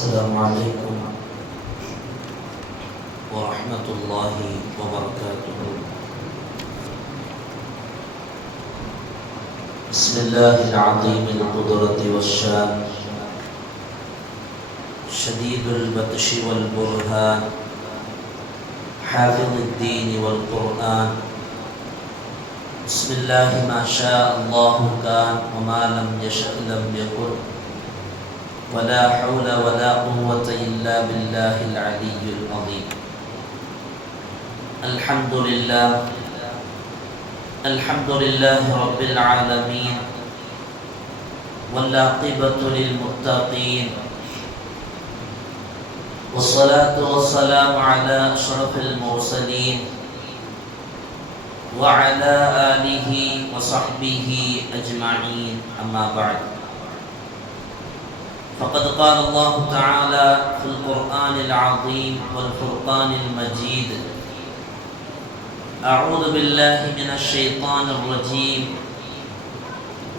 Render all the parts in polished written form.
السلام عليكم ورحمة الله وبركاته. بسم الله العظيم القدرة والشان، شديد البطش والبرهان، حافظ الدين والقرآن. بسم الله ما شاء الله كان وما لم يشأ لم يكن، ولا حول ولا قوة إلا بالله العلي العظيم. الحمد لله رب العالمين، والعاقبة للمتقين، والصلاة والسلام على أشرف المرسلين وعلى آله وصحبه أجمعين، أما بعد. فقد قال الله تعالى في القرآن العظيم والفرقان المجيد: أعوذ بالله من الشيطان الرجيم،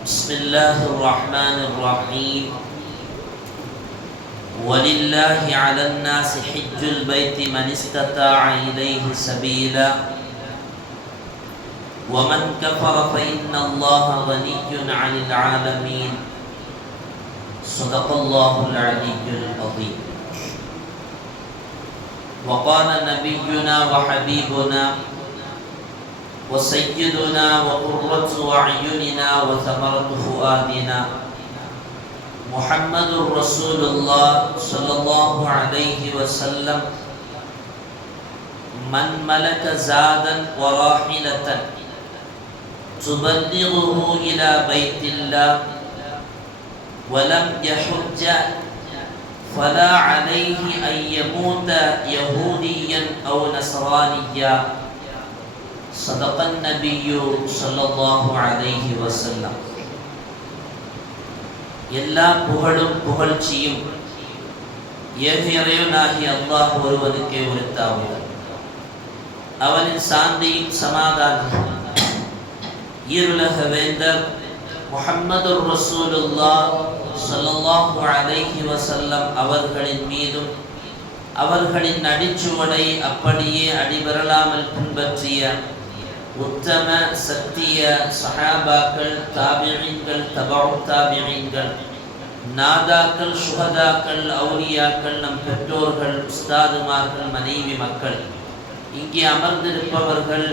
بسم الله الرحمن الرحيم. ولله على الناس حج البيت من استطاع إليه سبيلا ومن كفر فإن الله غني عن العالمين. صدق الله العلي العظيم. وقال نبينا وحبيبنا وسيدنا وقرة أعيننا وثمرة فؤادنا محمد رسول الله صلى الله عليه وسلم: من ملك زادا وراحلة تبلغه إلى بيت الله ولم يحج فلا عليه أن يموت يهوديا أو نصرانيا. صدق النبي صلى الله عليه وسلم. எல்லா புகழும் புகழ்ச்சியும் ஏக இறைவனாகிய அல்லாஹ் ஒருவனுக்கே உரித்தாகுக. அவனின் சாந்தியும் சமாதானமும் ஈருலக வேந்தர் முஹம்மது ரசூலுல்லாஹ் ஸல்லல்லாஹு அலைஹி வஸல்லம் அவர்களின் மீதும் அவர்களின் அடிச்சுவடை அப்படியே அடிபெறலாமல் பின்பற்றிய உத்தம சத்திய சஹாபாக்கள், தாபிஈன்கள், தபஉ தாபிஈன்கள், நாதாக்கள், சுஹதாக்கள், அவுலியாக்கள், நம் பெற்றோர்கள், உஸ்தாதுமார்கள், மனைவி மக்கள், இங்கே அமர்ந்திருப்பவர்கள்,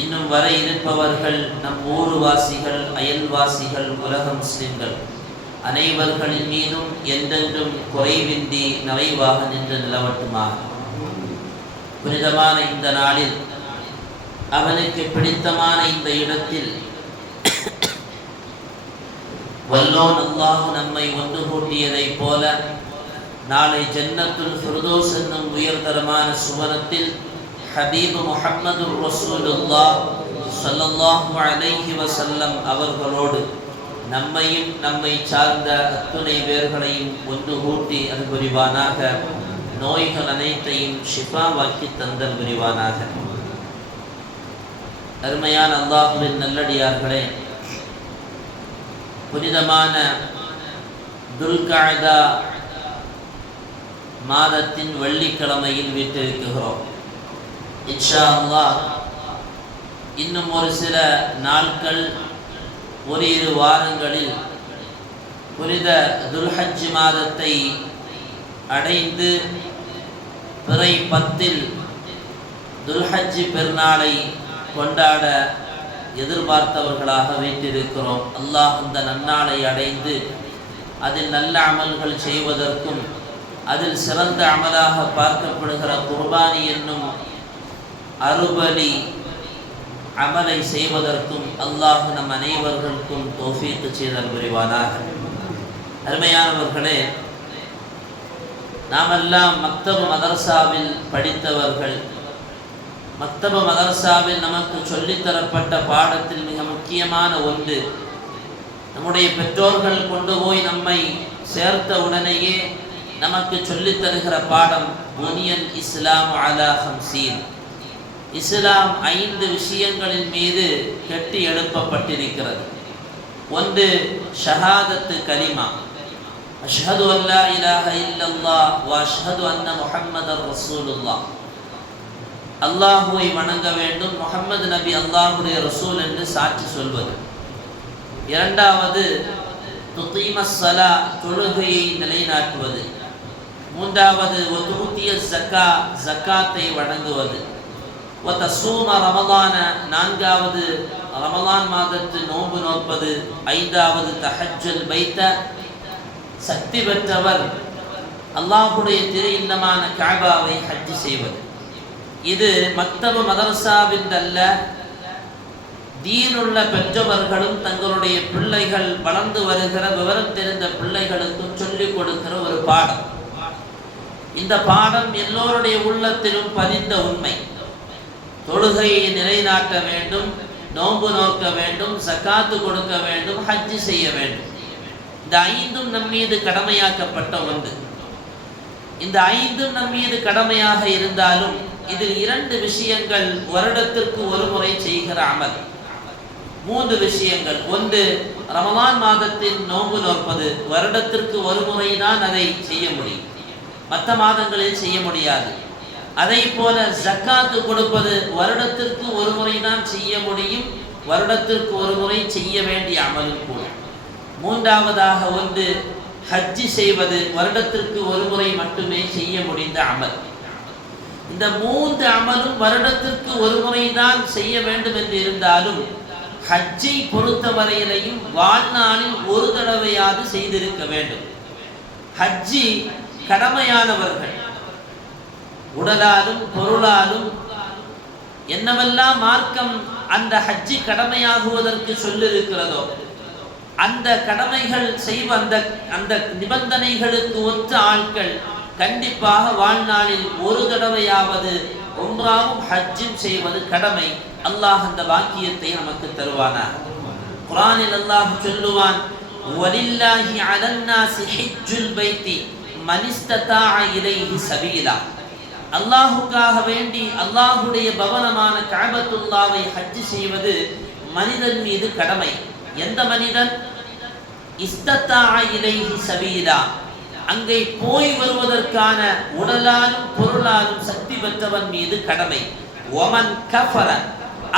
இன்னும் வர இருப்பவர்கள், நம் ஊர்வாசிகள், அயல்வாசிகள், உலக முஸ்லிம்கள் அனைவர்களின் மீதும் என்றென்றும் குறைவின்றி நிறைவாக நின்று நிலவட்டுமாக. புனிதமான இந்த நாளில், அவனுக்கு பிடித்தமான இந்த இடத்தில் வல்லோன் அல்லாஹ் நம்மை ஒன்று கூட்டியதைப் போல நாளை ஜன்னத்துல் ஃபிர்தௌஸ் என்னும் உயர்தரமான சுவனத்தில் ஹபீப் முஹம்மது ரசூலுல்லாஹ் ஸல்லல்லாஹு அலைஹி வஸல்லம் அவர்களோடு நம்மையும் நம்மை சார்ந்த அத்துணை பேர்களையும் ஒன்று கூட்டி அது புரிவானாக. நோய்கள் அனைத்தையும் ஷிஃபாவாக்கி தந்தல் புரிவானாக. அருமையான அல்லாஹ்வின் நல்லடியார்களே, புனிதமான துல்கஅதா மாதத்தின் வெள்ளிக்கிழமையில் வீட்டிருக்கிறோம். இன்ஷா அல்லாஹ் இன்னும் ஒரு சில நாட்கள், ஓரிரு வாரங்களில் புனித துல்ஹஜ் மாதத்தை அடைந்து பிறை 10 துல்ஹஜ் பெருநாளை கொண்டாட எதிர்பார்த்தவர்களாக வீட்டிருக்கிறோம். அல்லாஹ் அந்த நன்னாளை அடைந்து அதில் நல்ல அமல்கள் செய்வதற்கும் அதில் சிறந்த அமலாக பார்க்கப்படுகிற குர்பானி என்னும் அறுபலி அமலை செய்வதற்கும் அல்லாஹ் நம் அனைவர்களுக்கும் தௌஃபீக் செய்தல் புரிவானாக. அருமையானவர்களே, நாமெல்லாம் மக்தப் மதரசாவில் படித்தவர்கள். மக்தப மதரசாவில் நமக்கு சொல்லித்தரப்பட்ட பாடத்தில் மிக முக்கியமான ஒன்று, நம்முடைய பெற்றோர்கள் கொண்டு போய் நம்மை சேர்த்த உடனேயே நமக்கு சொல்லித்தருகிற பாடம் புனியல் இஸ்லாம் அலா 50. இஸ்லாம் 5 விஷயங்களின் மீது கட்டி எழுப்பப்பட்டிருக்கிறது. ஒன்று ஷஹாதத்து கலிமா, அஷ்ஹது அன் லா இலாஹ இல்லல்லாஹ் வ அஷ்ஹது அன்ன முஹம்மதர் ரசூலுல்லாஹ். அல்லாஹுவை வணங்க வேண்டும், முஹம்மது நபி அல்லாஹுடைய ரசூல் என்று சாட்சி சொல்வது. இரண்டாவது துகீமஸ் ஸலா, தொழுகையை நிலைநாட்டுவது. மூன்றாவது வதுத்திய ஸக்கா, ஸக்காத்தை வழங்குவது. வதஸூம ரமலான, நான்காவது ரமலான் மாதத்து நோன்பு நோற்பது. ஐந்தாவது தஹஜ்ஜுல் பைத்த, சக்தி பெற்றவர் அல்லாஹுடைய திரு இல்லமான கஅபாவை ஹஜ் செய்வது. இது மக்தப மதரசாவின் அல்ல, தீனுள்ள பெற்றவர்களும் தங்களுடைய பிள்ளைகள் வளர்ந்து வருகிற விவரம் தெரிந்த பிள்ளைகளுக்கும் சொல்லிக் கொடுக்கிற ஒரு பாடம். இந்த பாடம் எல்லோருடைய உள்ளத்திலும் பதிந்த உண்மை. தொழுகையை நிலைநாட்ட வேண்டும், நோன்பு நோக்க வேண்டும், ஸகாத்து கொடுக்க வேண்டும், ஹஜ் செய்ய வேண்டும். இந்த ஐந்தும் நம் மீது கடமையாக்கப்பட்ட ஒன்று. இந்த ஐந்தும் நம் மீது கடமையாக இருந்தாலும் இதில் 2 விஷயங்கள் வருடத்திற்கு ஒரு முறை செய்கிற அமல். 3 விஷயங்கள். ஒன்று, ரமலான் மாதத்தில் நோன்பு நோற்பது. வருடத்திற்கு ஒரு முறை தான் அதை செய்ய முடியும், மற்ற மாதங்களில் செய்ய முடியாது. அதை போல ஸக்காத்து கொடுப்பது வருடத்திற்கு ஒரு முறை தான் செய்ய முடியும், வருடத்திற்கு ஒரு முறை செய்ய வேண்டிய அமலும் கூட. மூன்றாவதாக ஒன்று, ஹஜ் செய்வது வருடத்திற்கு ஒரு முறை மட்டுமே செய்ய முடிந்த அமல். இந்த 3 அமலும் வருடத்திற்கு ஒரு முறை தான் செய்ய வேண்டும் என்று இருந்தாலும் ஹஜ்ஜை பொறுத்தவரையிலையும் வாழ்நாளில் ஒரு தடவையாவது செய்திருக்க வேண்டும். ஹஜ்ஜி கடமையானவர்கள் உடலாலும் பொருளாலும் என்னவெல்லாம் மார்க்கம் அந்த ஹஜ்ஜி கடமையாகுவதற்கு சொல்லிருக்கிறதோ அந்த கடமைகள் செய்வ அந்த நிபந்தனைகளுக்கு ஒத்த ஆட்கள் கண்டிப்பாக வாழ்நாளில் ஒரு தடவையாவது உம்ராவும் ஹஜ்ஜும் செய்வது கடமை. அல்லாஹ் அந்த வாக்கியத்தை நமக்கு தருவானாக. குர்ஆனில் அல்லாஹ் சொல்லுவான், வலில்லாஹி அலன்னாஸி ஹஜ்ஜுல் பைத்தி மன் இஸ்ததாஅ இலைஹி சபீலா. அல்லாஹ்வுக்காக வேண்டி அல்லாஹ்வுடைய பவனமான கஅபத்துல்லாவை ஹஜ் செய்வது மனிதன் மீது கடமை. எந்த மனிதன்? இஸ்ததாஅ இலைஹி சபீலா, அங்கே போய் வருவதற்கான உடலாலும் பொருளாலும் சக்தி பெற்றவன் மீது கடமை. ஒமன் கஃபர,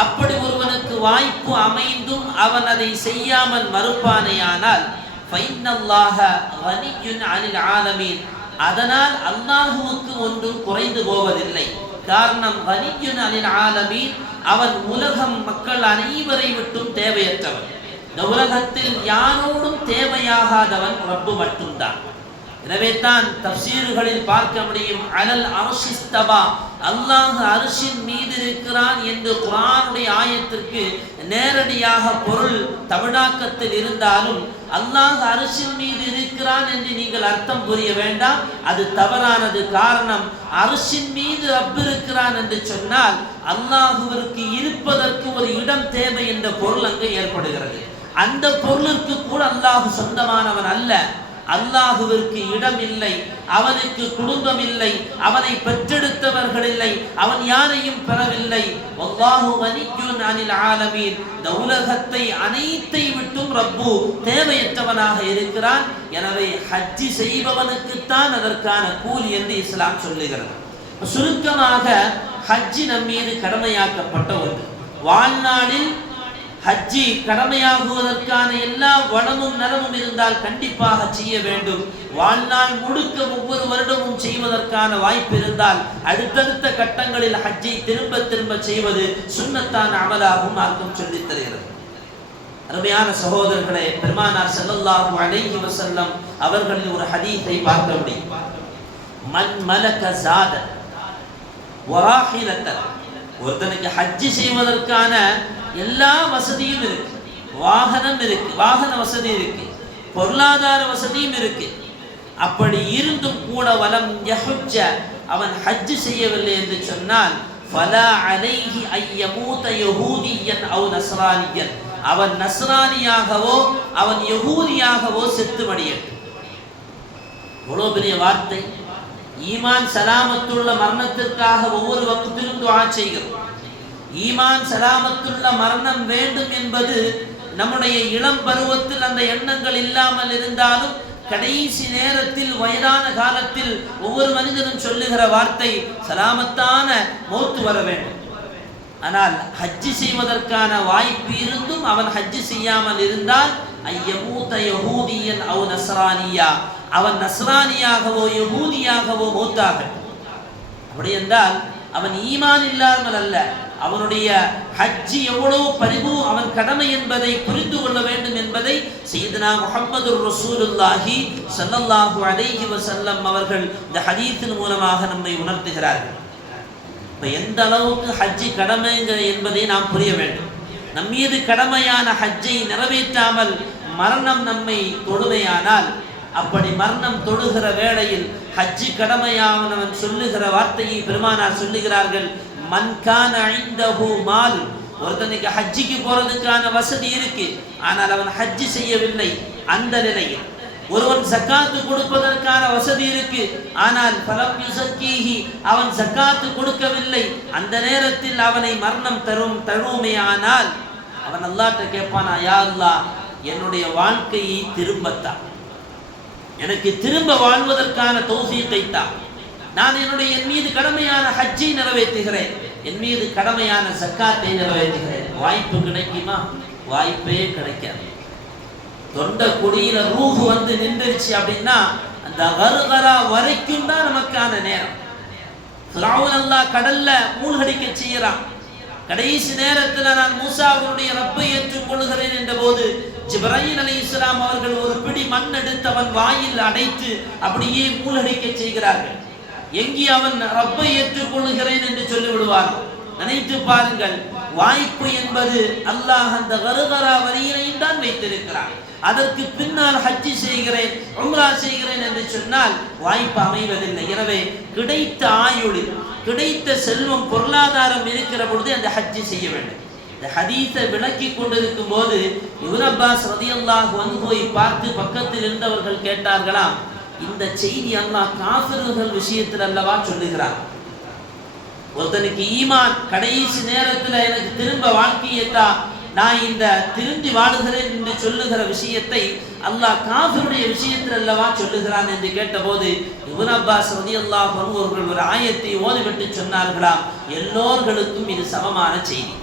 அப்படி ஒருவனுக்கு வாய்ப்பு அமைந்தும் அவன் அதை செய்யாமல் மறுப்பானேயானால் ஃபைன்னல்லாஹ கனிய்யுன் அனில் ஆலமீன், அதனால் அல்லாஹுவுக்கு ஒன்றும் குறைந்து போவதில்லை. காரணம், கனிய்யுன் அனில் ஆலமீன், அவன் உலகம் மக்கள் அனைவரை விட்டும் தேவையற்றவன். இந்த உலகத்தில் யாரோடும் தேவையாகாதவன் ரப்பு மட்டும்தான். எனவே தான் தஃப்சீர்களில் பார்க்க முடியும், அலல் அர்ஷிஸ்தபா, அல்லாஹ் அர்ஷின் மீது இருக்கிறான் என்று குர்ஆனுடைய ஆயத்திற்கு நேரடியாக பொருள் தமிழாக்கத்தில் இருந்தாலும் அல்லாஹ் அர்ஷின் மீது இருக்கிறான் என்று நீங்கள் அர்த்தம் புரிய வேண்டாம், அது தவறானது. காரணம், அர்ஷின் மீது ரப் இருக்கிறான் என்று சொன்னால் அல்லாஹுவிற்கு இருப்பதற்கு ஒரு இடம் தேவை என்ற பொருள் அங்கு ஏற்படுகிறது. அந்த பொருளுக்கு கூட அல்லாஹ் சொந்தமானவன் அல்ல. அல்லாஹுவிற்கு இடம் இல்லை, அவனுக்கு குடும்பம் இல்லை, அவனை பெற்றெடுத்தவர்கள் இல்லை, அவன் யாரையும் பெறவில்லை. வல்லாஹு கனிய்யுன் அனில் ஆலமீன், இந்த உலகத்தை அனைத்தை விட்டும் ரப்பு தேவையற்றவனாக இருக்கிறான். எனவே ஹஜ் செய்பவனுக்குத்தான் அதற்கான கூலி என்று இஸ்லாம் சொல்லுகிறது. சுருக்கமாக ஹஜ் நம் மீது கடமையாக்கப்பட்ட ஒன்று. வாழ்நாளில் ஹஜ்ஜி கடமையாகுவதற்கான எல்லா வளமும் நலமும் இருந்தால் கண்டிப்பாக செய்ய வேண்டும். வாழ்நாள் முழுக்க ஒவ்வொரு வருடமும் செய்வதற்கான வாய்ப்பு இருந்தால் அடுத்தடுத்த கட்டங்களில் ஹஜ்ஜை திரும்ப திரும்ப செய்வது சுன்னத்தான அமலாகவும் மார்க்கம் சொல்லித் தருகிறது. அருமையான சகோதரர்களே, பெருமானார் ஸல்லல்லாஹு அலைஹி வஸல்லம் அவர்களின் ஒரு ஹதீஸை பார்க்க முடியும். மன் மலக ஸாத வராஹிலத, ஒருத்தனுக்கு ஹஜ் செய்வதற்கான எல்லா வசதியும் இருக்கு, வாகனம் இருக்கு, வாகன வசதி இருக்கு, பொருளாதார வசதியும் இருக்கு. அப்படி இருந்தும் கூட வலம் யஹுஜ்ஜ, அவன் ஹஜ் செய்யவில்லை என்று சொன்னால் ஃபலா அலைஹி அய்யமூத யஹூதியன் அவ் நஸ்ரானியன், அவன் நஸ்ரானியாகவோ அவன் யஹூதியாகவோ செத்து மடியட்டும். இவ்வளோ பெரிய வார்த்தை. ஈமான் சலாமத்துள்ள மரணத்திற்காக ஒவ்வொரு வக்திலும் துஆ செய்கிறோம். ஈமான் சலாமத்துள்ள மரணம் வேண்டும் என்பது நம்முடைய இளம் பருவத்தில் அந்த எண்ணங்கள் இல்லாமல் இருந்தாலும் கடைசி நேரத்தில் வயதான காலத்தில் ஒவ்வொரு மனிதனும் சொல்லுகிற வார்த்தை சலாமத்தான மௌத்து வர வேண்டும். ஆனால் ஹஜ்ஜி செய்வதற்கான வாய்ப்பு இருந்தும் அவன் ஹஜ்ஜி செய்யாமல் இருந்தால் ஐயமூத யஹூதியன் அவ் நஸ்ரானியா, அவன் நஸ்ரானியாகவோ யஹூதியாகவோ மௌத்தாக. அப்படி என்றால் அவன் ஈமான் இல்லாமல் அல்ல, அவனுடைய ஹஜ்ஜி எவ்வளவு அவன் கடமை என்பதை புரிந்து கொள்ள வேண்டும் என்பதை சையதுனா முஹம்மது ரசூலுல்லாஹி ஸல்லல்லாஹு அலைஹி வஸல்லம் அவர்கள் இந்த ஹதீஸின் மூலமாக நம்மை உணர்த்துகிறார்கள். இப்போ எந்த அளவுக்கு ஹஜ்ஜி கடமைங்க என்பதை நாம் புரிய வேண்டும். நம் மீது கடமையான ஹஜ்ஜை நிறைவேற்றாமல் மரணம் நம்மை தொடுமையானால், அப்படி மரணம் தொடுகிற வேளையில் ஹஜ்ஜி கடமையானவன் சொல்லுகிற வார்த்தையை பெருமானார் சொல்லுகிறார்கள், மன் கான இன்தஹு மால். ஒருத்தனுக்கு ஹஜ்ஜிக்கு போறதுக்கான வசதி இருக்கு, ஆனால் அவன் ஹஜ்ஜி செய்யவில்லை. அந்த நிலையில் ஒருவன் ஜக்காத்து கொடுப்பதற்கான வசதி இருக்கு, ஆனால் ஃபலம் யுஸக்கீஹி, அவன் ஜக்காத்து கொடுக்கவில்லை. அந்த நேரத்தில் அவனை மரணம் தருமையானால் அவன் அல்லாஹ்ட்ட கேட்பானா, யா அல்லாஹ் என்னுடைய வாழ்க்கையை திரும்பத்தான், எனக்கு திரும்ப வாழ்வதற்கான தௌஃபீகை தா. நான் என் மீது கடமையான ஹஜ்ஜை நிறைவேற்றுகிறேன், என் மீது கடமையான ஜக்காத்தை நிறைவேற்றுகிறேன். வாய்ப்பு கிடைக்குமா? வாய்ப்பே கிடைக்காது. தொண்டை குடியில ரூஹ் வந்து நின்றுச்சு அப்படின்னா அந்த கர்கரா வரைக்கும் தான் நமக்கான நேரம். ஃபிரௌன் அல்லாஹ் கடல்ல மூழ்கடிக்க செய்யறான். கடைசி நேரத்தில் நான் மூசாவுடைய ரப்பை ஏற்றுக்கொள்கிறேன் என்ற போது ஜிப்ராயில் அலைஹிஸ்ஸலாம் அவர்கள் ஒரு பிடி மண் எடுத்து அவன் வாயில் அடைத்து அப்படியே மூழ்கடிக்க செய்கிறார்கள். எங்கே அவன் ரப்பை ஏற்றுக்கொள்கிறேன் என்று சொல்லிவிடுவான். நினைத்து பாருங்கள், வாய்ப்பு என்பது அல்லாஹ் அந்த கர்கரா வரியினையும் தான் வைத்திருக்கிறான். அதற்கு பின்னால் ஹஜ்ஜி செய்கிறேன், உம்ரா செய்கிறேன் என்று சொன்னால் வாய்ப்பு அமைவதில்லை. எனவே கிடைத்த ஆயுளில் கிடைத்த செல்வம் பொருளாதாரம் இருக்கிற பொழுது அந்த ஹஜ்ஜி செய்ய வேண்டும். இந்த ஹதீஸை விளக்கி கொண்டிருக்கும் போது இப்னு அப்பாஸ் ரலியல்லாஹு அன்ஹுவை பார்த்து பக்கத்தில் இருந்தவர்கள் கேட்டார்களாம், இந்த செய்தி அல்லாஹ் காஃபிர்கள் விஷயத்தில் அல்லவா சொல்லுகிறான். ஒருத்தனுக்கு ஈமான் கடைசி நேரத்தில் எனக்கு திரும்ப வாழ்க்கையேத்தா, நான் இந்த திரும்பி வாழுகிறேன் என்று சொல்லுகிற விஷயத்தை அல்லாஹ் காஃபிருடைய விஷயத்தில் அல்லவா சொல்லுகிறான் என்று கேட்டபோது இப்னு அப்பாஸ் ரலியல்லாஹு அன்ஹு அவர்கள் ஒரு ஆயத்தை ஓதிவிட்டு சொன்னார்களாம், எல்லோர்களுக்கும் இது சமமான செய்தி.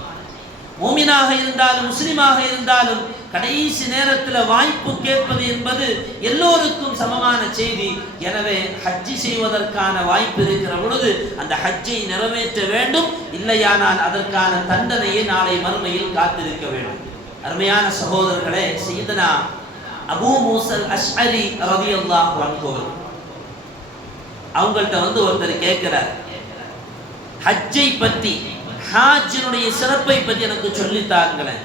மூமினாக இருந்தாலும் முஸ்லிமாக இருந்தாலும் கடைசி நேரத்தில் வாய்ப்பு கேட்பது என்பது எல்லோருக்கும் சமமான செய்தி. எனவே ஹஜ்ஜி செய்வதற்கான வாய்ப்பு இருக்கிற பொழுது அந்த ஹஜ்ஜை நிறைவேற்ற வேண்டும், இல்லையானால் அதற்கான தண்டனையை நாளை மறுமையில் காத்திருக்க வேண்டும். அருமையான சகோதரர்களே, சையதுனா அபூ மூஸல் அஷ்அரி ரலியல்லாஹு அன்ஹு அவங்கள்ட்ட வந்து ஒருத்தர் கேட்கிறார், ஹஜ்ஜை பற்றி, ஹாஜ்ஜினுடைய சிறப்பை பற்றி எனக்கு சொல்லித்தாங்களேன்.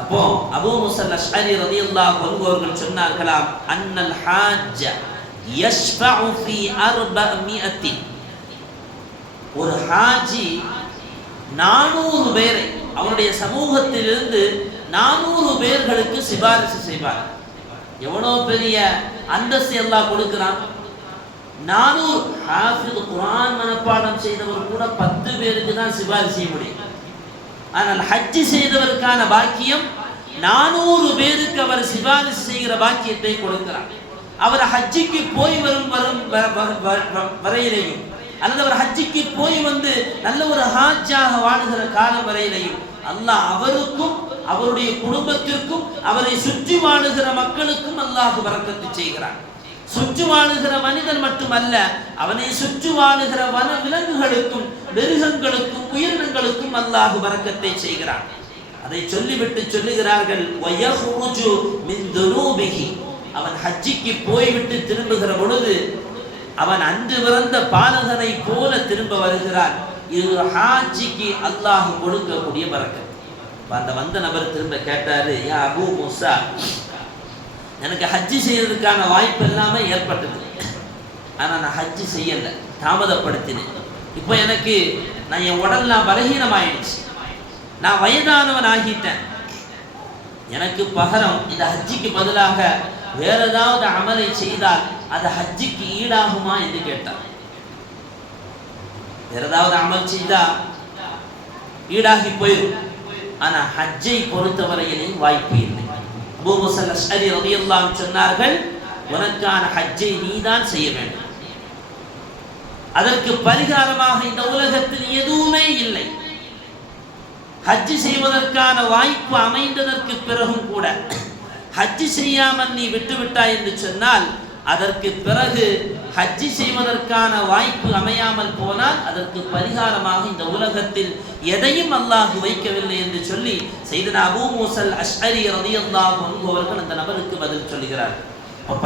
அப்போ அபூ மூஸல் அஷ்அரி ரலியல்லாஹு அன்ஹு அவர்கள் சொன்னார்களாம், அன்னல் ஹாஜ்ஜ யஷ்ஃபஉ ஃபீ 400. ஒரு ஹாஜி 400 பேரை அவருடைய சமூகத்திலிருந்து 400 பேர்களுக்கு சிபாரிசு செய்வார். எவ்வளவு பெரிய அந்தஸ்து அல்லாஹ் கொடுக்கிறான். 400 ஹாஃபிஸ் குர்ஆன் மனப்பாடம் செய்தவர் கூட 10 பேருக்கு தான் சிபாரிசு செய்ய முடியும். ஆனால் ஹஜ்ஜி செய்தவருக்கான பாக்கியம் 400 பேருக்கு அவர் சிபாரிசு செய்கிற பாக்கியத்தை கொடுக்கிறார். அவர் ஹஜ்ஜிக்கு போய் வரும் வரையிலையும், அல்லது அவர் ஹஜ்ஜிக்கு போய் வந்து நல்ல ஒரு ஹாஜ்ஜாக வாழுகிற காலம் வரையிலையும் அல்லாஹ் அவருக்கும் அவருடைய குடும்பத்திற்கும் அவரை சுற்றி வாழுகிற மக்களுக்கும் அல்லாஹ் பரக்கத்து செய்கிறார். சுற்றி வாழுகிற மனிதன் மட்டுமல்ல, அவனை சுற்றி வாழுகிற வன விலங்குகளுக்கும் மிருகங்களுக்கும் உயிரினங்களுக்கும் அல்லாஹ் பரக்கத்தை செய்கிறான். அதை சொல்லிவிட்டு சொல்லுகிறார்கள், வயஹ்ருஜு மின் துனூபிஹி, அவன் ஹஜ்ஜிக்கு போய்விட்டு திரும்புகிற பொழுது அவன் அன்று பிறந்த பாலகனை போல திரும்ப வருகிறான். இது ஹாஜிக்கு அல்லாஹ் கொடுக்கக்கூடிய பரக்கத். அந்த வந்த நபர் திரும்ப கேட்டாரு, யா அபூ மூஸா, எனக்கு ஹஜ்ஜி செய்யறதுக்கான வாய்ப்பு எல்லாமே ஏற்பட்டது, ஆனால் நான் ஹஜ்ஜி செய்யலை, தாமதப்படுத்தினேன். இப்போ எனக்கு என் உடல்லாம் பலகீனமாயிடுச்சு, நான் வயதானவன் ஆகிட்டேன். எனக்கு பகரம் இந்த ஹஜ்ஜிக்கு பதிலாக வேற ஏதாவது அமலை செய்தால் அது ஹஜ்ஜிக்கு ஈடாகுமா என்று கேட்டார். வேற ஏதாவது அமல் செய்தா ஈடாகி போயிடும், ஆனா ஹஜ்ஜை பொறுத்தவரையிலும் வாய்ப்பு இல்லை. அபூ மூஸல் அஷ்அரி ரலியல்லாஹு அன்ஹு சொன்னார்கள், உனக்கான ஹஜ்ஜை நீதான் செய்ய வேண்டும். அதற்கு பரிகாரமாக இந்த உலகத்தில் எதுவுமே இல்லை. ஹஜ் செய்வதற்கான வாய்ப்பு அமைந்ததற்கு பிறகும் கூட ஹஜ் செய்யாமல் நீ விட்டுவிட்டாய் என்று சொன்னால், அதற்கு பிறகு ஹஜ் செய்வதற்கான வாய்ப்பு அமையாமல் போனால் அதற்கு பரிகாரமாக இந்த உலகத்தில் எதையும் அல்லாஹ் வைக்கவில்லை என்று சொல்லி சையதுனா அபூ மூஸல் அஷ்அரி ரலியல்லாஹு அன்ஹு அவர்கள் அந்த நபருக்கு பதில் சொல்கிறார்கள்.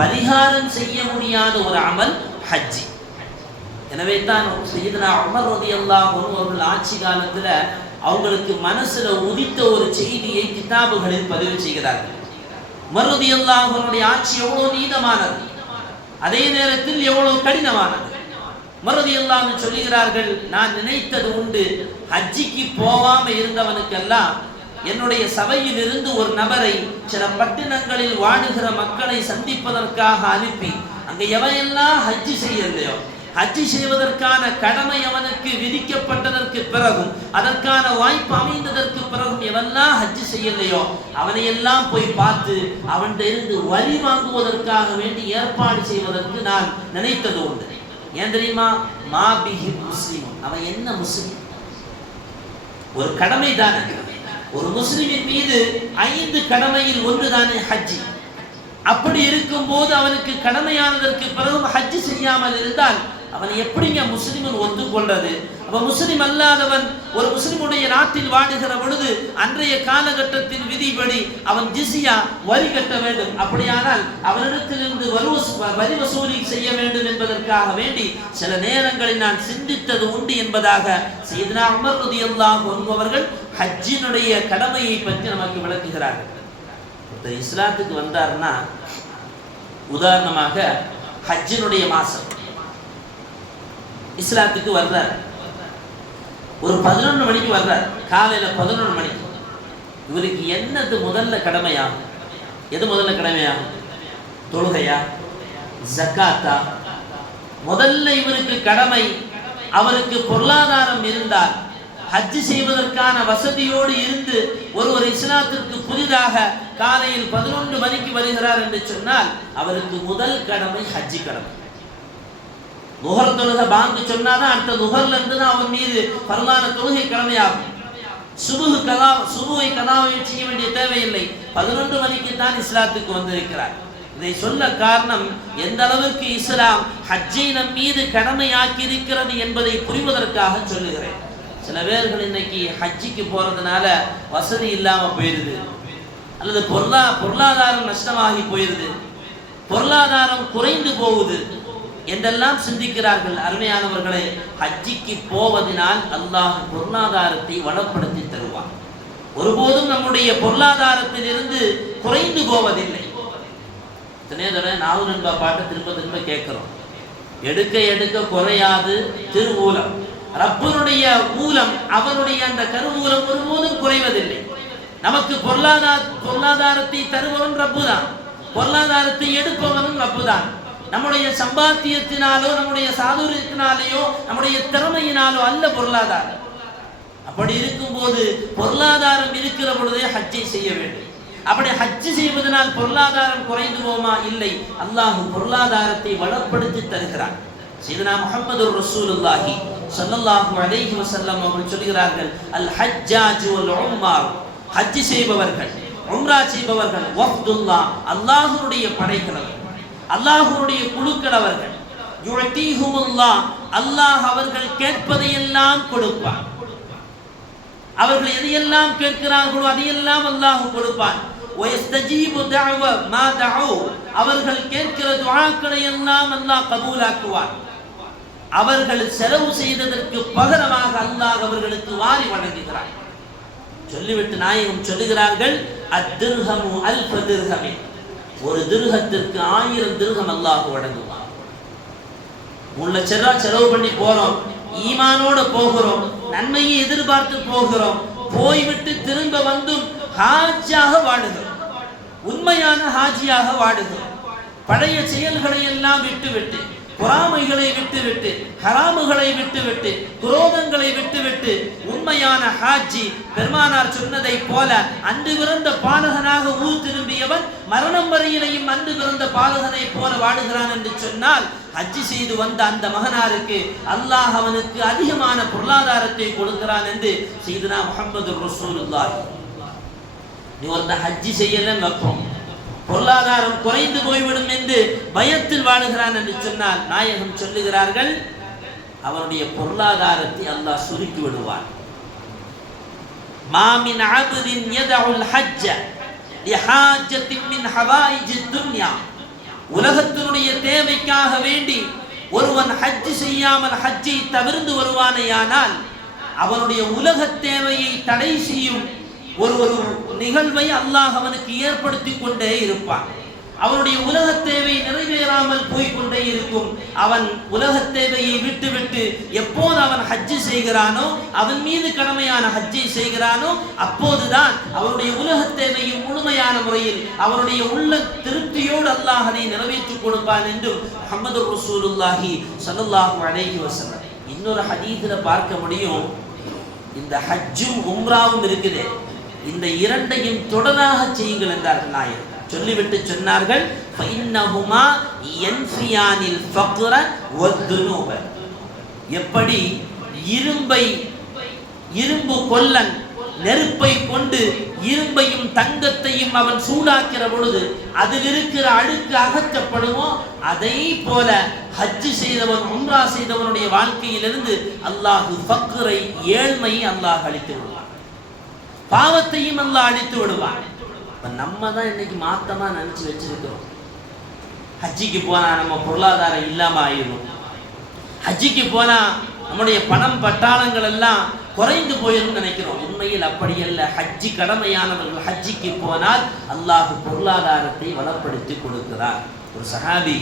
பரிகாரம் செய்ய முடியாத ஒரு அமல் ஹஜ். எனவே தான் சையதுனா உமர் ரலியல்லாஹு அன்ஹு அவர்கள் ஆட்சி காலத்துல அவங்களுக்கு மனசுல உதித்த ஒரு செய்தியை கிதாபுகளில் பதிவு செய்கிறார்கள். உமர் ரலியல்லாஹு அன்ஹுடைய ஆட்சி எவ்வளவு நீதமானது, அதே நேரத்தில் எவ்வளவு கடினமானது. உமர் ரலியல்லாஹு அன்ஹு சொல்லுகிறார்கள், நான் நினைத்தது உண்டு, ஹஜ்ஜிக்கு போகாம இருந்தவனுக்கெல்லாம் என்னுடைய சபையில் இருந்து ஒரு நபரை சில பட்டினங்களில் வாழுகிற மக்களை சந்திப்பதற்காக அனுப்பி அங்க எவையெல்லாம் ஹஜ்ஜி செய்யலையோ, ஹஜ்ஜி செய்வதற்கான கடமை அவனுக்கு விதிக்கப்பட்டதற்கு பிறகும் அதற்கான வாய்ப்பு அமைந்ததற்கு பிறகும் எவெல்லாம் ஹஜ்ஜி செய்யலையோ அவனை எல்லாம் போய் பார்த்து அவன்கிட்ட இருந்து வரி வாங்குவதற்காக வேண்டி ஏற்பாடு செய்வதற்கு நான் நினைத்தது உண்டு. ஏன் தெரியுமா? மா பிஹி முஸ்லிம், அவன் என்ன முஸ்லிம்? ஒரு கடமை தானே. ஒரு முஸ்லிமின் மீது 5 கடமையில் ஒன்று தானே ஹஜ்ஜி. அப்படி இருக்கும் போது அவனுக்கு கடமையானதற்கு பிறகும் ஹஜ்ஜி செய்யாமல் இருந்தால் அவனை எப்படிங்க முஸ்லிமன் ஒத்துக்கொள்றது? அப்ப முஸ்லிம் அல்லாதவன் ஒரு முஸ்லிமுடைய நாட்டில் வாடுகிற பொழுது அன்றைய காலகட்டத்தின் விதிப்படி அவன் ஜிஸியா வரி கட்ட வேண்டும். அப்படியானால் அவனிடத்திலிருந்து வரி வசூலி செய்ய வேண்டும் என்பதற்காக வேண்டி சில நேரங்களில் நான் சிந்தித்தது உண்டு என்பதாக சையதுனா உமர் ரலியல்லாஹு அன்ஹு அவர்கள் ஹஜ்ஜினுடைய கடமையை பற்றி நமக்கு விளக்குகிறார்கள். இஸ்லாத்துக்கு வந்தார்னா, உதாரணமாக ஹஜ்ஜினுடைய மாசம் இஸ்லாத்துக்கு வர்றார், ஒரு 11 மணிக்கு வர்றார், காலையில 11 மணிக்கு. இவருக்கு என்னது முதல்ல கடமையா? எது முதல்ல கடமையா? தொழுகையா? ஜக்காத்தா? முதல்ல இவருக்கு கடமை, அவருக்கு பொருளாதாரம் இருந்தால், ஹஜ் செய்வதற்கான வசதியோடு இருந்து ஒருவர் இஸ்லாத்திற்கு புதிதாக காலையில் 11 மணிக்கு வருகிறார் என்று சொன்னால் அவருக்கு முதல் கடமை ஹஜ்ஜி கடமை. லுஹர் தொழுகை பாங்கு சொன்னாதான் அடுத்த லுஹர்ல இருந்து தான் அவன் மீது பரலான தொழுகை கடமையாகும். சுபுகை கதாவை செய்ய வேண்டிய தேவையில்லை. 11 மணிக்கு தான் இஸ்லாத்துக்கு வந்திருக்கிறார். இதை சொல்ல காரணம், எந்த அளவிற்கு இஸ்லாம் ஹஜ்ஜை நம் மீது கடமையாக்கி இருக்கிறது என்பதை புரிவதற்காக சொல்லுகிறேன். சில பேர்கள் இன்னைக்கு ஹஜ்ஜிக்கு போறதுனால வசதி இல்லாம போயிருது, அல்லது பொருளாதாரம் நஷ்டமாகி போயிருது, பொருளாதாரம் குறைந்து போகுது என்றெல்லாம் சிந்திக்கிறார்கள். அருமையானவர்களே, ஹஜ்ஜிக்கு போவதனால் அல்லாஹ் பொருளாதாரத்தை வளப்படுத்தி தருவான். ஒருபோதும் நம்முடைய பொருளாதாரத்தில் இருந்து குறைந்து போவதில்லை. நாவல் என்பா பாட்டை திரும்ப திரும்ப கேட்கிறோம். எடுக்க எடுக்க குறையாது திருமூலம். ரப்பனுடைய மூலம், அவனுடைய அந்த கருமூலம் ஒருபோதும் குறைவதில்லை. நமக்கு பொருளாதாரத்தை தருபவன் ரப்பு தான், பொருளாதாரத்தை எடுப்பவனும் ரப்பு தான். நம்முடைய சம்பாத்தியத்தினாலோ நம்முடைய சாதுரியத்தினாலேயோ நம்முடைய திறமையினாலோ அல்ல பொருளாதாரம். அப்படி இருக்கும்போது பொருளாதாரம் இருக்கிற பொழுதே ஹஜ்ஜை செய்ய வேண்டும். அப்படி ஹஜ் செய்வதனால் பொருளாதாரம் குறைந்து போமா? இல்லை, அல்லாஹ் பொருளாதாரத்தை வளப்படுத்தி தருகிறான். சையதுனா முஹம்மது ரசூலுல்லாஹி ஸல்லல்லாஹு அலைஹி வஸல்லம் அவர்கள் சொல்கிறார்கள், அல் ஹஜ்ஜாஜ் வல் உம்மார், ஹஜ் செய்பவர்கள், உம்ரா செய்பவர்கள், வஃப்துல்லாஹ், அல்லாஹ்வுடைய படைகள், அல்லாஹ்வுடைய குழுக்கள் அவர்கள், யுஅதீஹுமுல்லாஹ், அல்லாஹ் அவர்கள் கேட்பதையெல்லாம் கொடுப்பான். அவர்கள் எதையெல்லாம் கேட்கிறார்களோ அதையெல்லாம் அல்லாஹ் கொடுப்பான். வயஸ்தஜீபு தஅவ மா தஅவு, அவர்கள் கேட்கிற துஆக்களை எல்லாம் அல்லாஹ் கபூலாக்குவான். அவர்கள் செலவு செய்ததற்கு பகரமாக அல்லாஹ் அவர்களுக்கு வாரி வழங்குகிறான். சொல்லிவிட்டு நாயகம் சொல்லுகிறார்கள், அத்திர்ஹமு அல்ஃப திர்ஹமின், ஒரு திர்ஹத்திற்கு 1000 திர்ஹம் அல்லாஹ் வழங்குவான். 3 லட்சம் ரூபாய் செலவு பண்ணி போறோம், ஈமானோட போகிறோம், நன்மையை எதிர்பார்த்து போகிறோம், போய்விட்டு திரும்ப வந்தும் ஹாஜியாக வாடுகிறோம், உண்மையான ஹாஜியாக வாடுகிறோம். பழைய செயல்களை எல்லாம் விட்டுவிட்டு பொறாமைகளை விட்டுவிட்டு, ஹராமுகளை விட்டுவிட்டு, குரோதங்களை விட்டுவிட்டு உண்மையான ஹாஜி பெருமானார் சொன்னதை போல அன்று பிறந்த பாலகனாக ஊர் திரும்பியவன் மரணம் வரையிலையும் அன்று பிறந்த பாலகனை போல வாடுகிறான் என்று சொன்னால், ஹஜ்ஜி செய்து வந்த அந்த மகனாருக்கு அல்லாஹ் அவனுக்கு அதிகமான பொருளாதாரத்தை கொடுக்கிறான் என்று சையதுனா முஹம்மது ரசூலுல்லாஹ். நீ ஒரு ஹஜ்ஜி செய்யலன்னு வைப்போம், பொருளாதாரம் குறைந்து போய்விடும் என்று பயத்தில் வாழுகிறான் என்று சொன்னால், நாயகம் சொல்லுகிறார்கள் அவனுடைய பொருளாதாரத்தை அல்லாஹ் சுருக்கி விடுவான். மாமின் அப்தின் யதஉல் ஹஜ்ஜ லிஹாஜத்தின் மின் ஹவாயிஜித் துன்யா. உலகத்தினுடைய தேவைக்காக வேண்டி ஒருவன் ஹஜ் செய்யாமல் ஹஜ்ஜை தவிர்த்து வருவானேயானால் அவனுடைய உலக தேவையை தடை செய்யும் ஒரு நிகழ்வை அல்லாஹ் அவனுக்கு ஏற்படுத்தி கொண்டே இருப்பான். அவனுடைய உலக தேவை நிறைவேறாமல் போய்கொண்டே இருக்கும். அவன் உலக தேவையை விட்டுவிட்டு எப்போது அவன் ஹஜ்ஜு செய்கிறானோ, அவன் மீது கடமையான ஹஜ்ஜை செய்கிறானோ, அப்போதுதான் அவனுடைய உலக தேவையும் முழுமையான முறையில் அவனுடைய உள்ள திருப்தியோடு அல்லாஹ் அதை நிறைவேற்றிக் கொடுப்பான் என்றும் முஹம்மது ரசூலுல்லாஹி ஸல்லல்லாஹு அலைஹி வஸல்லம். இன்னொரு ஹதீஸ்ல பார்க்க முடியும், இந்த ஹஜ்ஜும் உம்ராவும் இருக்குது, இந்த இரண்டையும் தொடராக செய்யுங்கள் என்றார்கள் நாயகம். சொல்லிவிட்டு சொன்னார்கள், ஃபஇன்னஹுமா யன்ஃபியானில் ஃபக்ர வத்துனூப. எப்படி இரும்பு கொல்லன் நெருப்பை கொண்டு இரும்பையும் தங்கத்தையும் அவன் சூடாக்கிற பொழுது அதில் இருக்கிற அழுக்கு அகற்றப்படுமோ, அதை போல ஹஜ் செய்தவன் உம்ரா செய்தவனுடைய வாழ்க்கையிலிருந்து அல்லாஹ் ஃபக்ரை ஏழ்மையை அல்லாஹ் அழித்து விடுவான், பாவத்தையும் அல்லாஹ் அழித்து விடுவான். நம்ம தான் இன்னைக்கு மாத்தமா நினைச்சு வச்சிருக்கிறோம், ஹஜ்ஜிக்கு போனா நம்ம பொருளாதாரம் இல்லாம ஆயிடும், ஹஜ்ஜிக்கு போனா நம்முடைய பணம் பட்டாளங்கள் எல்லாம் குறைந்து போயிடும் நினைக்கிறோம். உண்மையில் அப்படி அல்ல. ஹஜ்ஜி கடமையானவர்கள் ஹஜ்ஜிக்கு போனால் அல்லாஹ் பொருளாதாரத்தை வளப்படுத்தி கொடுக்கிறார். ஒரு சஹாபி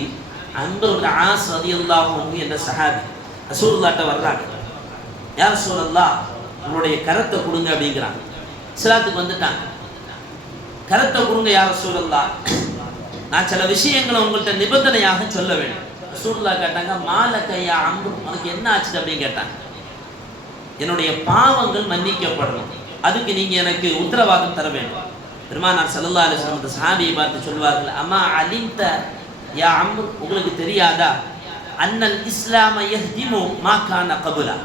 அம்ர் இப்னு ஆஸ் ரலியல்லாஹு அன்ஹு என்ற சஹாபி ரசூலுல்லாஹ்ட்ட வர்றாங்க. யா ரசூலல்லாஹ், உங்களுடைய கரத்தை கொடுங்க அப்படிங்கிறாங்க. இஸ்லாத்துக்கு வந்துட்டாங்க. கரத்தை கொடுங்க யா ரசூலல்லாஹ், நான் சில விஷயங்களை உங்கள்கிட்ட நிபந்தனையாக சொல்ல வேண்டும். ரசூலுல்லாஹ் கேட்டாங்க, மாலக யா அம்ர், உனக்கு என்ன ஆச்சு அப்படின்னு கேட்டாங்க. என்னுடைய பாவங்கள் மன்னிக்கப்படணும், அதுக்கு நீங்க எனக்கு உத்தரவாதம் தர வேண்டும். பெருமானார் ஸல்லல்லாஹு அலைஹி வஸல்லம் அந்த சஹாபியை பார்த்து சொல்வார்கள், அம்மா அலிம்த யா அம்ர், உங்களுக்கு தெரியாதா, அன்னல் இஸ்லாம யஹ்திமு மா கான கபுலா.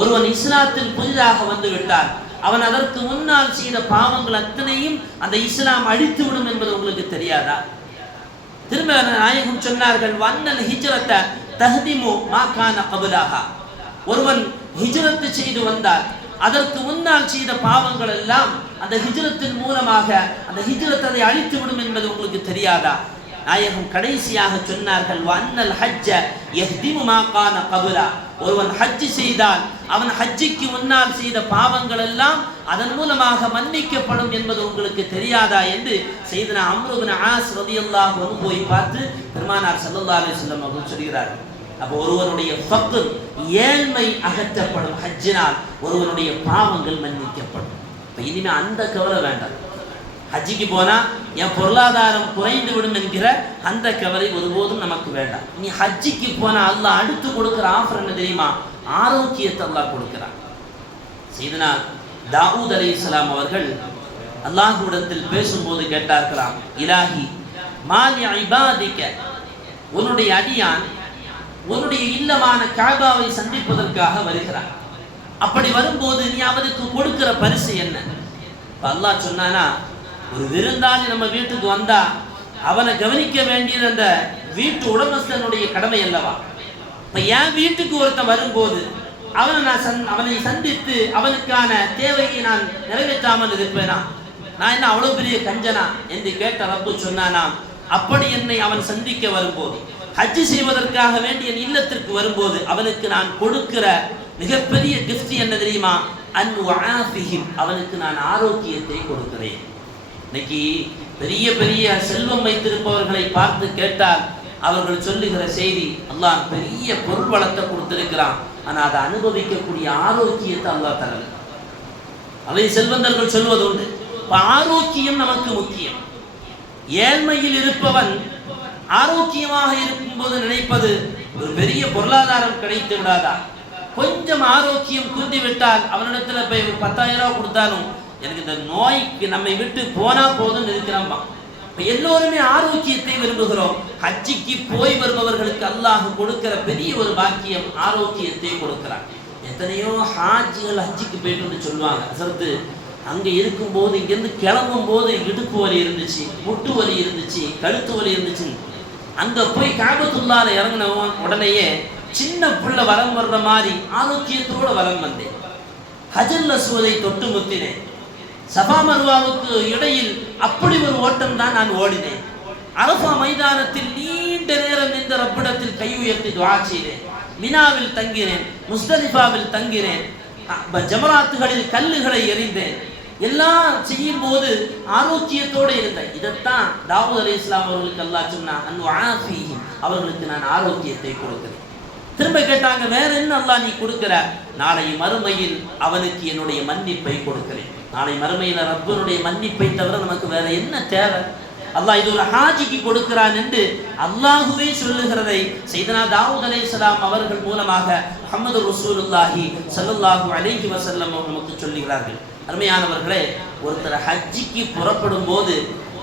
ஒருவன் இஸ்லாத்தில் புதிதாக வந்து விட்டால் அவன் அதற்கு முன்னால் செய்த பாவங்கள் அத்தனையும் அந்த இஸ்லாம் அழித்து விடும் என்பது உங்களுக்கு தெரியாதா? திரும்ப நாயகம் சொன்னார்கள், வன்னல் ஹிஜ்ரத தஹ்திமு மா கான கபுலாஹா. ஒருவன் ஹிஜ்ரத் செய்து வந்தால் அதற்கு முன்னால் செய்த பாவங்கள் எல்லாம் அந்த ஹிஜ்ரத்தின் மூலமாக அந்த ஹிஜ்ரத் அதை அழித்து விடும் என்பது உங்களுக்கு தெரியாதா? நாயகம் கடைசியாக சொன்னார்கள், வன்னல் ஹஜ்ஜ யஹ்திமு மா கான கபுலா. ஒருவன் ஹஜ் செய்தால் அவன் ஹஜ்ஜிக்கு முன்னால் செய்த பாவங்கள் எல்லாம் அதன் மூலமாக மன்னிக்கப்படும் என்பது உங்களுக்கு தெரியாதா என்று சையதுனா அம்ர் இப்னு ஆஸ் ரலியல்லாஹு அன்ஹு போய் பார்த்து பெருமானார் ஸல்லல்லாஹு அலைஹி வஸல்லம் அவர்கள் சொல்கிறார்கள். அப்போ ஒருவனுடைய ஃபக்ர் ஏழ்மை அகற்றப்படும், ஹஜ்ஜினால் ஒருவனுடைய பாவங்கள் மன்னிக்கப்படும். இப்போ இனிமே அந்த கவலை வேண்டாம். ஹஜ்ஜிக்கு போனா என் பொருளாதாரம் குறைந்து விடும் என்கிற அந்த கவலை ஒருபோதும் நமக்கு வேண்டாம். நீ ஹஜ்ஜிக்கு போனா அல்லாஹ் அடுத்து கொடுக்கிற ஆஃபர் என்ன தெரியுமா? ஆரோக்கியத்தை அல்லாஹ் கொடுக்கிறான். சையதுனா தாவூத் அலைஹிஸ்ஸலாம் அவர்கள் அல்லாஹ்விடத்தில் பேசும்போது கேட்டார்களாம், இலாஹி மாலி இபாதிக, உன்னுடைய அடியான் உன்னுடைய இல்லமான கஅபாவை சந்திப்பதற்காக வருகிறான். அப்படி வரும்போது நீ அவனுக்கு கொடுக்கிற பரிசு என்ன? அல்லாஹ் சொன்னானா, ஒரு விருந்தாளி நம்ம வீட்டுக்கு வந்தா அவனை கவனிக்க வேண்டியது அந்த வீட்டு உடமஸ்தனுடைய கடமை அல்லவா? இப்ப என் வீட்டுக்கு ஒருத்தன் வரும்போது அவனை சந்தித்து அவனுக்கான தேவையை நான் நிறைவேற்றாமல் இருப்பேனா? நான் என்ன அவ்வளவு பெரிய கஞ்சனா என்று கேட்ட ரப்பு சொன்னானா, அப்படி என்னை அவன் சந்திக்க வரும்போது, ஹஜ் செய்வதற்காக வேண்டிய இல்லத்திற்கு வரும்போது அவனுக்கு நான் கொடுக்கிற மிகப்பெரிய கிஃப்ட் என்ன தெரியுமா? அவனுக்கு நான் ஆரோக்கியத்தை கொடுக்கிறேன். இன்னைக்கு பெரிய பெரிய செல்வம் வைத்திருப்பவர்களை பார்த்து கேட்டால் அவர்கள் சொல்லுகிற செய்தி, அல்லாஹ் பெரிய பொருள் வளத்தை கொடுத்திருக்கிறான், ஆனா அதை அனுபவிக்கக்கூடிய ஆரோக்கியத்தை அல்லாஹ் தரல. அதை செல்வந்தர்கள் சொல்வது உண்டு. ஆரோக்கியம் நமக்கு முக்கியம். ஏழ்மையில் இருப்பவன் ஆரோக்கியமாக இருக்கும்போது நினைப்பது ஒரு பெரிய பொருளாதாரம் கிடைத்து விடாதா? கொஞ்சம் ஆரோக்கியம் குந்திவிட்டால் அவனிடத்துல போய் 10,000 ரூபாய் கொடுத்தாலும் எனக்கு இந்த நோய்க்கு நம்மை விட்டு போனா போதும் இருக்கிறான்பா. எல்லோருமே ஆரோக்கியத்தை விரும்புகிறோம். ஹஜ்ஜிக்கு போய் வருபவர்களுக்கு அல்லாஹ் கொடுக்கிற பெரிய ஒரு பாக்கியம் ஆரோக்கியத்தை கொடுக்கிறார். எத்தனையோ ஹாஜிகள் ஹஜ்ஜிக்கு போயிட்டு சொல்லுவாங்க, அசர்த்து அங்கே இருக்கும்போது இங்கேருந்து கிளம்பும் போது இடுப்பு வலி இருந்துச்சு, முட்டு வலி இருந்துச்சு, கழுத்து வலி இருந்துச்சு. அங்கே போய் காபத்துல்லால இறங்கின உடனேயே சின்ன புள்ள வரம் வர்ற மாதிரி ஆரோக்கியத்தோடு வரம் வந்தேன். ஹஜல் அஸ்வதை தொட்டு முத்தினேன். சஃபா மர்வாவுக்கு இடையில் அப்படி ஒரு ஓட்டம் தான் நான் ஓடினேன். அரஃபா மைதானத்தில் நீண்ட நேரம் இந்த ரப்பிடத்தில் கை உயர்த்தி துஆ செய்தேன். மினாவில் தங்கினேன், முஸ்தலிஃபாவில் தங்கினேன், ஜமராத்துகளில் கல்லுகளை எறிந்தேன். எல்லாம் செய்யும் போது ஆரோக்கியத்தோடு இருந்தேன். இதைத்தான் தாவூத் அலைஹிஸ்ஸலாம் அவர்களுக்கு அல்லாஹ் சொன்னான், அன்ஆஃபீஹிம், அவர்களுக்கு நான் ஆரோக்கியத்தை கொடுக்கிறேன். திரும்ப கேட்டாங்க, வேற என்ன அல்லாஹ் நீ கொடுக்கிற? நாளை மறுமையில் அவனுக்கு என்னுடைய மன்னிப்பை கொடுக்கிறேன். நாளை மறுமையில் ரப்பனுடைய மன்னிப்பை தவிர நமக்கு வேற என்ன தேவை? அல்லாஹ் இது ஒரு ஹாஜிக்கு கொடுக்கிறான் என்று அல்லாஹுவே சொல்லுகிறதை சையதுனா தாவூத் அலைஹிஸ்ஸலாம் அவர்கள் மூலமாக முஹம்மது ரசூலுல்லாஹி ஸல்லல்லாஹு அலைஹி வஸல்லம் நமக்கு சொல்லுகிறார்கள். அருமையானவர்களே, ஒருத்தர் ஹஜ்ஜிக்கு புறப்படும் போது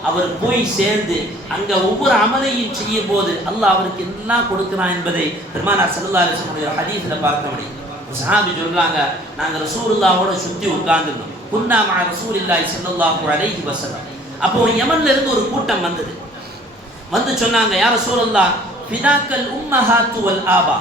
அவர் போய் சேர்ந்து அங்க ஒவ்வொரு அமலையும் செய்யும் போது அல்லாஹ் அவருக்கு எல்லாம் கொடுக்கிறான் என்பதை பெருமானார் ஸல்லல்லாஹு அலைஹி வஸல்லம் ஹதீஸ்ல பார்க்க முடியும். சஹாபி சொல்றாங்க, நாங்க ரசூலுல்லாஹோட சுத்தி உட்கார்ந்துருந்தோம். குன்னா மஅ ரசூலில்லாஹி ஸல்லல்லாஹு அலைஹி வஸல்லம். அப்போ யமன்ல இருந்து ஒரு கூட்டம் வந்தது. வந்து சொன்னாங்க, யா ரசூலல்லாஹ், ஃபிதாக்கல் உம்மஹாத்து வல் ஆபா,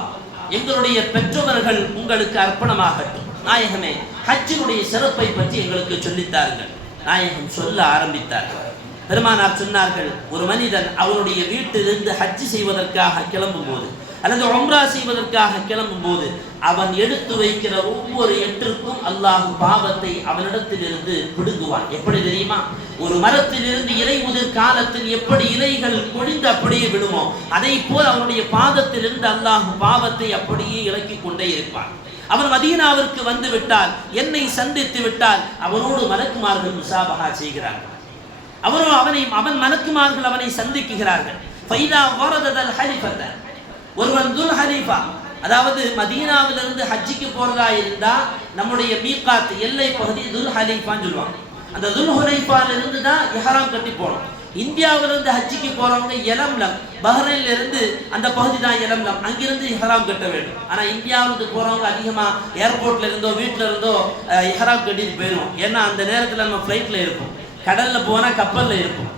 எங்களுடைய பெற்றோர்கள் உங்களுக்கு அர்ப்பணமாகட்டும். நாயகமே, ஹஜ்ஜினுடைய சிறப்பை பற்றி எங்களுக்கு சொல்லித்தார்கள். நாயகம் சொல்ல ஆரம்பித்தார்கள். பெருமானார் சொன்னார்கள், ஒரு மனிதன் அவனுடைய வீட்டிலிருந்து ஹஜ்ஜி செய்வதற்காக கிளம்பும் போது அல்லது உம்ரா செய்வதற்காக கிளம்பும் போது அவன் எடுத்து வைக்கிற ஒவ்வொரு எட்டிற்கும் அல்லாஹ் பாவத்தை அவனிடத்திலிருந்து பிடுங்குவான். எப்படி தெரியுமா? ஒரு மரத்திலிருந்து இலை உதிர் காலத்தில் எப்படி இலைகள் கொழிந்து அப்படியே விடுமோ அதை போல் அவனுடைய பாதத்திலிருந்து அல்லாஹ் பாவத்தை அப்படியே இறக்கி கொண்டே இருப்பான். அவன் மதீனாவிற்கு வந்து விட்டால், என்னை சந்தித்து விட்டால், அவனோடு மலக்குமார்கள் முசாபஹா செய்கிறார்கள். அவன் மலக்குமார்கள் அவனை சந்திக்கிறார்கள். ஃபைதா வரதல் ஹலிஃபத, ஒருவன் துல் ஹலீஃபா, அதாவது மதீனாவிலிருந்து ஹஜ்ஜிக்கு போறதா இருந்தா நம்முடைய மீகாத் எல்லை பகுதி துல் ஹலீஃபான்னு சொல்லுவாங்க. அந்த துல் ஹலீஃபால இருந்து தான் இஹ்ராம் கட்டி போறோம். இந்தியாவிலிருந்து ஹஜ்ஜிக்கு போறவங்க யலம்லம், பஹ்ரைன்ல இருந்து அந்த பகுதி தான் யலம்லம், அங்கிருந்து இஹ்ராம் கட்ட வேண்டும். ஆனா இந்தியாவுக்கு போறவங்க அதிகமா ஏர்போர்ட்ல இருந்தோ வீட்டுல இருந்தோ இஹ்ராம் கட்டிட்டு போயிடும். ஏன்னா அந்த நேரத்துல நம்ம ஃபிளைட்ல இருப்போம், கடல்ல போனா கப்பல்ல இருப்போம்.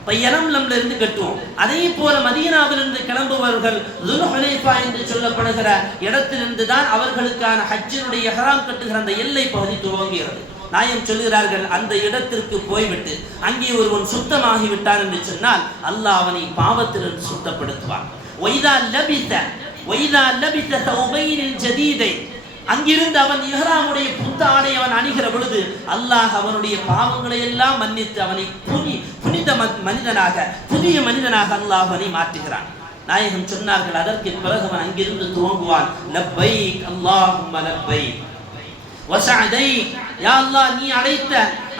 இப்போ யலம்லம்ல இருந்து கட்டுவோம். அதே போல மதீனாவிலிருந்து கிளம்புபவர்கள் துல் ஹுலைஃபா என்று சொல்லப்படுகிற இடத்திலிருந்து தான் அவர்களுக்கான ஹஜ்ஜினுடைய இஹ்ராம் கட்டுகிற அந்த எல்லை பகுதி துவங்குகிறது. நாயம் சொல்கிறார்கள், அந்த இடத்திற்கு போய்விட்டு அங்கே ஒருவன் சுத்தமாகி விட்டான் என்று சொன்னால் அல்லாஹ் அவனை பாவத்திலிருந்து சுத்தப்படுத்துவான். வைதா லபித தௌபைனில் ஜதீதை, அங்கிருந்து அவன் இஹ்ராமுடைய புத்த ஆடை அவன் அணிகிற பொழுது அல்லாஹ் அவனுடைய பாவங்களை எல்லாம் மன்னித்து அவனை புனித மனிதனாக, புதிய மனிதனாக அல்லாஹ் அவனை மாற்றுகிறான். நாயகம் சொன்னார்கள், அதற்கு பிறகு அவன் அங்கிருந்து துவங்குவான், லப்பைக் அல்லாஹும்ம லப்பைக் வஸஅதைக், யா அல்லாஹ், நீ அழைத்த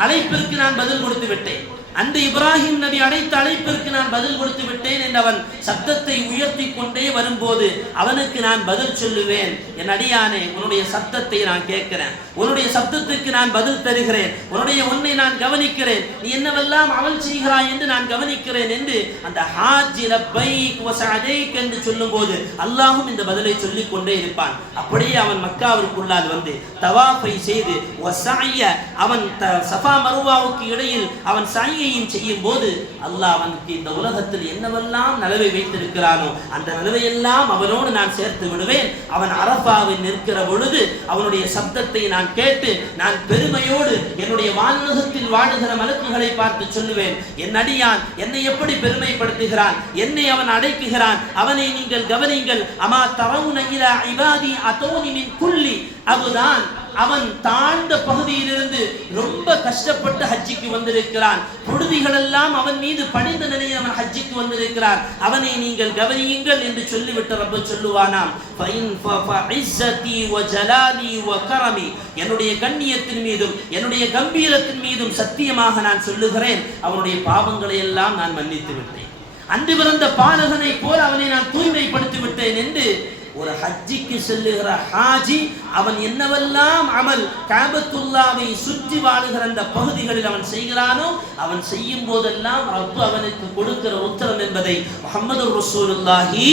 அழைப்பிற்கு நான் பதில் கொடுத்து விட்டேன். அந்த இப்ராஹிம் நபி அழைத்த அழைப்பிற்கு நான் பதில் கொடுத்து விட்டேன் என்று அவன் சத்தத்தை உயர்த்தி கொண்டே வரும்போது அவனுக்கு நான் பதில் சொல்லுவேன், என் அடியானே, உன்னுடைய சத்தத்தை நான் கேட்கிறேன், உன்னுடைய சத்தத்துக்கு நான் பதில் தருகிறேன், உன்னை நான் கவனிக்கிறேன், நீ என்னவெல்லாம் அமல் செய்கிறாய் என்று நான் கவனிக்கிறேன் என்று அந்த ஹாஜ் லப்பைக் வஸஅதைக் என்று சொல்லும் போது அல்லாஹும் இந்த பதிலை சொல்லிக் கொண்டே இருப்பான். அப்படியே அவன் மக்காவிற்குள்ளால் வந்து தவாஃபை செய்து வஸஅய, அவன் சஃபா மர்வாவுக்கு இடையில் அவன் சையை செய்யும் போது அல்லாஹ் அவனுக்கு இந்த உலகத்தில் என்னவெல்லாம் நலவை வைத்திருக்கிறானோ அந்த நலவையெல்லாம் அவனோடு நான் சேர்த்து விடுவேன். அவன் அரஃபாவில் நிற்கிற பொழுது அவனுடைய சப்தத்தை நான் கேட்டு நான் பெருமையோடு என்னுடைய வானுலகத்தில் வாழுகிற மலக்குகளை பார்த்து சொல்லுவேன், என் அடியான் என்னை எப்படி பெருமைப்படுத்துகிறான், என்னை அவன் அழைக்குகிறான், அவனை நீங்கள் கவனிங்கள். அமா தரவுன இலா இபாதி அதோனி மின் குல்லி, அதுதான் அவன் தாழ்ந்த பகுதியிலிருந்து ரொம்ப கஷ்டப்பட்டு ஹஜ்ஜிக்கு வந்திருக்கிறான். புழுதிகள் எல்லாம் அவன் மீது படிந்த நிலையில் அவன் ஹஜ்ஜிக்கு வந்திருக்கிறான், அவனை நீங்கள் கவனியுங்கள் என்று சொல்லிவிட்டு ரப்பு சொல்லுவானாம், என்னுடைய கண்ணியத்தின் மீதும் என்னுடைய கம்பீரத்தின் மீதும் சத்தியமாக நான் சொல்லுகிறேன், அவனுடைய பாவங்களை எல்லாம் நான் மன்னித்து விட்டேன். அன்று பிறந்த பாலகனை போல அவனை நான் தூய்மைப்படுத்தி விட்டேன் என்று ஒரு ஹஜ்ஜிக்கு செல்லுகிற ஹாஜி அவன் என்னவெல்லாம் அமல் காபத்துல்லாவை சுற்றி வாழுகிற அந்த பகுதிகளில் அவன் செய்கிறானோ அவன் செய்யும் போதெல்லாம் ரப்பு அவனுக்கு கொடுக்கிற உத்தரம் என்பதை முஹம்மது ரசூலுல்லாஹி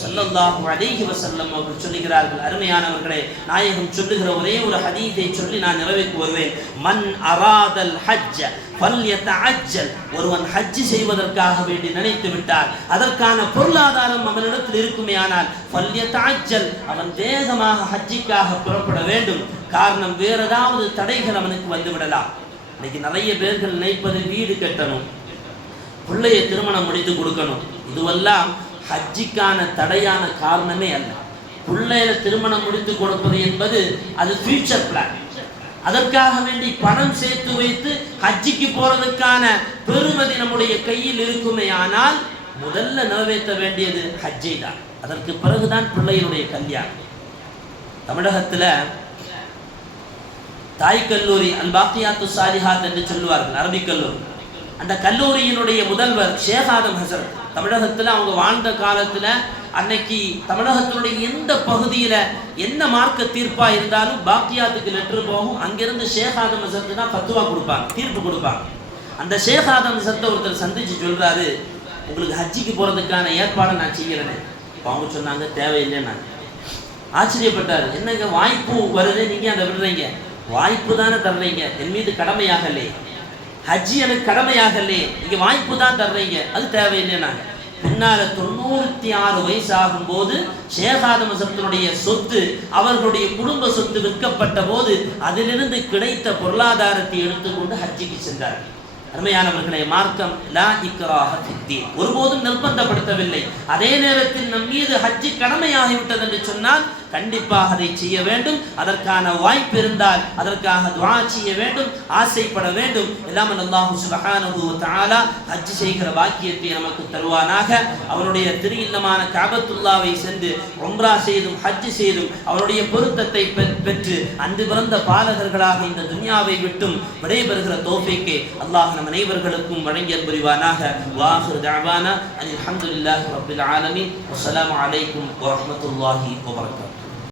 ஸல்லல்லாஹு அலைஹி வஸல்லம் அவர்கள் சொல்லுகிறார்கள். அருமையானவர்களே, நாயகம் சொல்லுகிற ஒரே ஒரு ஹதீஸை சொல்லி நான் நிறைவேற்றி வருவேன். மன் அராதல் ஹஜ்ஜ ஃபல்யதஅஜ்ஜல், ஒருவன் ஹஜ் செய்வதற்காக வேண்டி நினைத்து விட்டால் அதற்கான பொருளாதாரம் அவனிடத்தில் இருக்குமே ஆனால் ஃபல்யதஅஜ்ஜல், அவன் வேகமாக ஹஜ்ஜிக்காக புறப்பட வேண்டும். காரணம், வேற ஏதாவது தடைகள் அவனுக்கு வந்து விடலாம். இன்னைக்கு நிறைய பேர்கள் நினைப்பது வீடு கட்டணும், பிள்ளையை திருமணம் முடித்து கொடுக்கணும். இதுவெல்லாம் ஹஜ்ஜிக்கான தடையான காரணமே அல்ல. பிள்ளையை திருமணம் முடித்து கொடுப்பது என்பது அது ஃபியூச்சர் பிளான். அதற்காக வேண்டி பணம் சேர்த்து வைத்து ஹஜ்ஜிக்கு போறதுக்கான பெருமதி நம்முடைய கையில் இருக்குமே ஆனால் முதல்ல நிறைவேற்ற வேண்டியது ஹஜ்ஜை தான். அதற்கு பிறகுதான் பிள்ளையினுடைய கல்யாணம். தமிழகத்தில் தாய் கல்லூரி அல் பாக்கியாத்து சாலிஹாத் என்று சொல்லுவார்கள், அரபிக் கல்லூரி. அந்த கல்லூரியினுடைய முதல்வர் ஷேக் ஆதம் ஹசரத் தமிழகத்தில் அவங்க வாழ்ந்த காலத்தில் அன்னைக்கு தமிழகத்தினுடைய எந்த பகுதியில் என்ன மார்க்க தீர்ப்பா இருந்தாலும் பாக்கியாத்துக்கு லெட்டர் போகும். அங்கிருந்து ஷேக் ஆதம் ஹசரத் தான் ஃபத்வா கொடுப்பாங்க, தீர்ப்பு கொடுப்பாங்க. அந்த ஷேக் ஆதம் ஹசரத்தை ஒருத்தர் சந்திச்சு சொல்றாரு, உங்களுக்கு ஹஜ்ஜிக்கு போறதுக்கான ஏற்பாடை நான் செய்கிறேன்னு. அவங்க சொன்னாங்க தேவையில்லைன்னு. ஆச்சரியப்பட்டார், என்னங்க வாய்ப்பு வருது, நீங்க அதை விடுறீங்க, வாய்ப்பு தானே தர்றீங்க, என் மீது கடமையாகலே, ஹஜ்ஜி எனக்கு கடமையாகலே, நீங்க வாய்ப்பு தான் தர்றீங்க, அது தேவையில்லைன்னாங்க. பின்னால 96 வயசு ஆகும் போது ஷேக் ஆதம் ஹசரத்தினுடைய சொத்து, அவர்களுடைய குடும்ப சொத்து விற்கப்பட்ட போது அதிலிருந்து கிடைத்த பொருளாதாரத்தை எடுத்துக்கொண்டு ஹஜ்ஜிக்கு சென்றார். அருமையானவர்களே, மார்க்கம் லா இக்ராஹ ஃபித்தீன், ஒருபோதும் நிர்பந்தப்படுத்தவில்லை. அதே நேரத்தில் நம் மீது ஹஜ்ஜி கடமையாகிவிட்டது என்று சொன்னால் கண்டிப்பாக அதை செய்ய வேண்டும். அதற்கான வாய்ப்பு இருந்தால் அதற்காக துஆ செய்ய வேண்டும், ஆசைப்பட வேண்டும். எல்லாம் அல்லாஹ் சுப்ஹானஹு வ தஆலா ஹஜ் செய்கிற பாக்கியத்தை நமக்கு தருவானாக. அவருடைய திரு இல்லமான காபத்துல்லாவை சென்று உம்ரா செய்தும் ஹஜ் செய்தும் அவருடைய பொருத்தத்தை பெற்று அன்று பிறந்த பாலகர்களாக இந்த துன்யாவை விட்டும் விடைபெறுகிற தௌஃபீக்கை அல்லாஹ் நம் அனைவர்களுக்கும் வழங்கியல் புரிவானாக. வாஹிரு தஅவானா அல்ஹம்துலில்லாஹி ரப்பில் ஆலமீன். அஸ்ஸலாமு அலைக்கும் வ ரஹ்மத்துல்லாஹி வ பரகாத்துஹு.